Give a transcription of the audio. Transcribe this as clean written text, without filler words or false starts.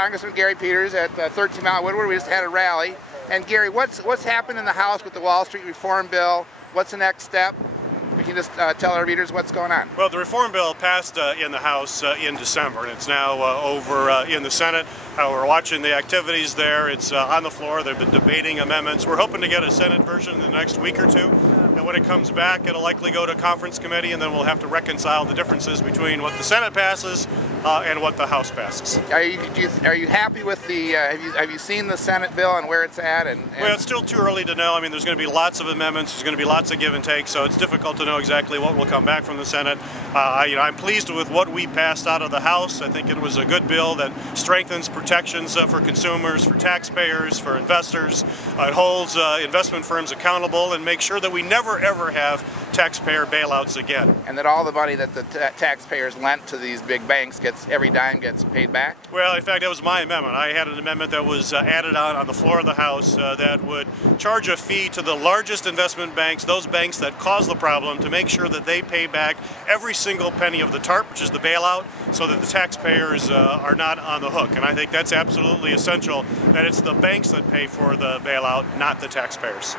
Congressman Gary Peters at 13 Mile Woodward. We just had a rally. And Gary, what's happened in the House with the Wall Street reform bill? What's the next step? We can just tell our readers what's going on. Well, the reform bill passed in the House in December, and it's now over in the Senate. We're watching the activities there. It's on the floor. They've been debating amendments. We're hoping to get a Senate version in the next week or two. And when it comes back, it'll likely go to conference committee, and then we'll have to reconcile the differences between what the Senate passes and what the House passes. Are you happy with the? Have you seen the Senate bill and where it's at? Well, it's still too early to know. I mean, there's going to be lots of amendments. There's going to be lots of give and take, so it's difficult to know exactly what will come back from the Senate. I'm pleased with what we passed out of the House. I think it was a good bill that strengthens protections for consumers, for taxpayers, for investors. It holds investment firms accountable and makes sure that we never ever have taxpayer bailouts again. And that all the money that the taxpayers lent to these big banks every dime gets paid back? Well, in fact, that was my amendment. I had an amendment that was added on the floor of the House that would charge a fee to the largest investment banks, those banks that cause the problem, to make sure that they pay back every single penny of the TARP, which is the bailout, so that the taxpayers are not on the hook. And I think that's absolutely essential, that it's the banks that pay for the bailout, not the taxpayers.